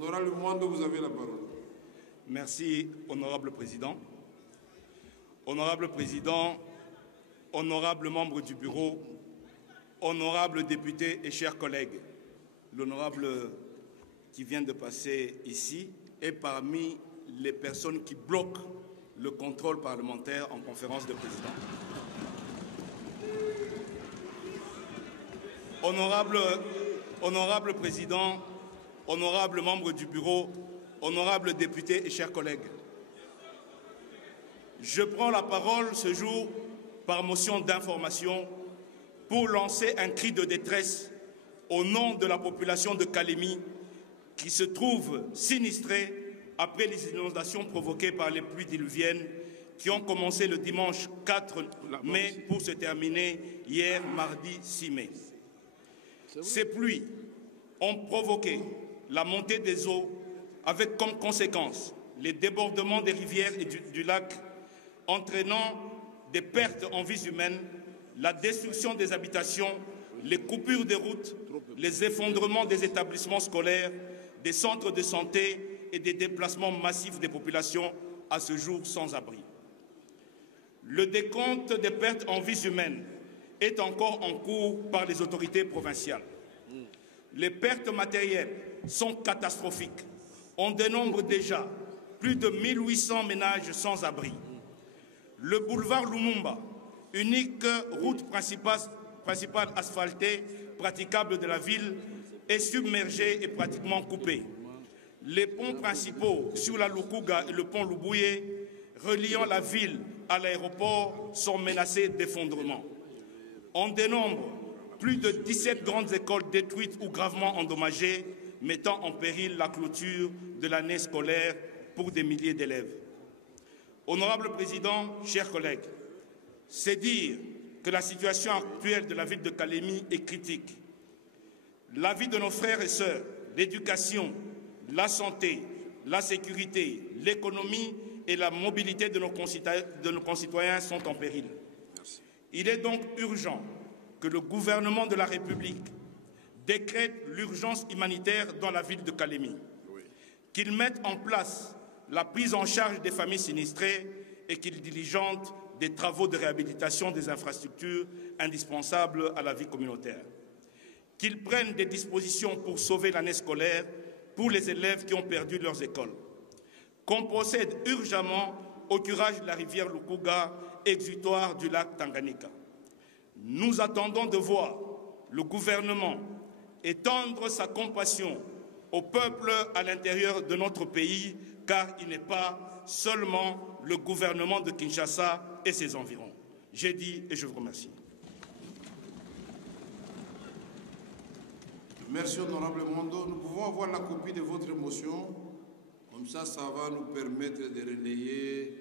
Honorable Mwando, vous avez la parole. Merci, honorable président. Honorable président, honorables membres du bureau, honorables députés et chers collègues, l'honorable qui vient de passer ici est parmi les personnes qui bloquent le contrôle parlementaire en conférence de présidents. Honorable président, honorables membres du bureau, honorables députés et chers collègues, je prends la parole ce jour par motion d'information pour lancer un cri de détresse au nom de la population de Kalemi qui se trouve sinistrée après les inondations provoquées par les pluies diluviennes qui ont commencé le dimanche 4 mai pour se terminer hier mardi 6 mai. Ces pluies ont provoqué la montée des eaux avec comme conséquence les débordements des rivières et du lac, entraînant des pertes en vies humaines, la destruction des habitations, les coupures de routes, les effondrements des établissements scolaires, des centres de santé et des déplacements massifs des populations à ce jour sans abri. Le décompte des pertes en vies humaines est encore en cours par les autorités provinciales. Les pertes matérielles sont catastrophiques. On dénombre déjà plus de 1800 ménages sans abri. Le boulevard Lumumba, unique route principale asphaltée praticable de la ville, est submergé et pratiquement coupé. Les ponts principaux sur la Lukuga et le pont Lubouye, reliant la ville à l'aéroport, sont menacés d'effondrement. On dénombre plus de 17 grandes écoles détruites ou gravement endommagées, mettant en péril la clôture de l'année scolaire pour des milliers d'élèves. Honorable Président, chers collègues, c'est dire que la situation actuelle de la ville de Kalemi est critique. La vie de nos frères et sœurs, l'éducation, la santé, la sécurité, l'économie et la mobilité de nos concitoyens sont en péril. Merci. Il est donc urgent que le gouvernement de la République décrète l'urgence humanitaire dans la ville de Kalemi, qu'il mette en place la prise en charge des familles sinistrées et qu'il diligente des travaux de réhabilitation des infrastructures indispensables à la vie communautaire. Qu'il prenne des dispositions pour sauver l'année scolaire pour les élèves qui ont perdu leurs écoles. Qu'on procède urgemment au curage de la rivière Lukuga, exutoire du lac Tanganyika. Nous attendons de voir le gouvernement étendre sa compassion au peuple à l'intérieur de notre pays, car il n'est pas seulement le gouvernement de Kinshasa et ses environs. J'ai dit et je vous remercie. Merci, honorable Mwando. Nous pouvons avoir la copie de votre motion. Comme ça va nous permettre de relayer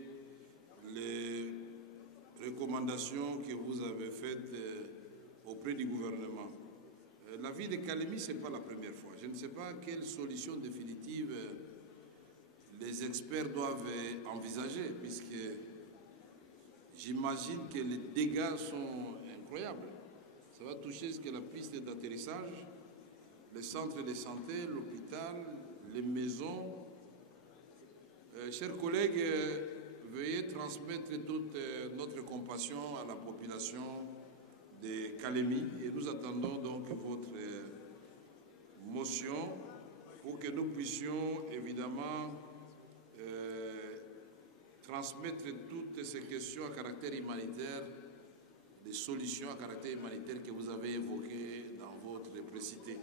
les recommandations que vous avez faites auprès du gouvernement. La ville de Kalemi, ce n'est pas la première fois. Je ne sais pas quelle solution définitive les experts doivent envisager, puisque j'imagine que les dégâts sont incroyables. Ça va toucher ce qu'est la piste d'atterrissage, les centres de santé, l'hôpital, les maisons. Chers collègues, veuillez transmettre toute notre compassion à la population de Kalemi et nous attendons donc votre motion pour que nous puissions évidemment transmettre toutes ces questions à caractère humanitaire, des solutions à caractère humanitaire que vous avez évoquées dans votre précité.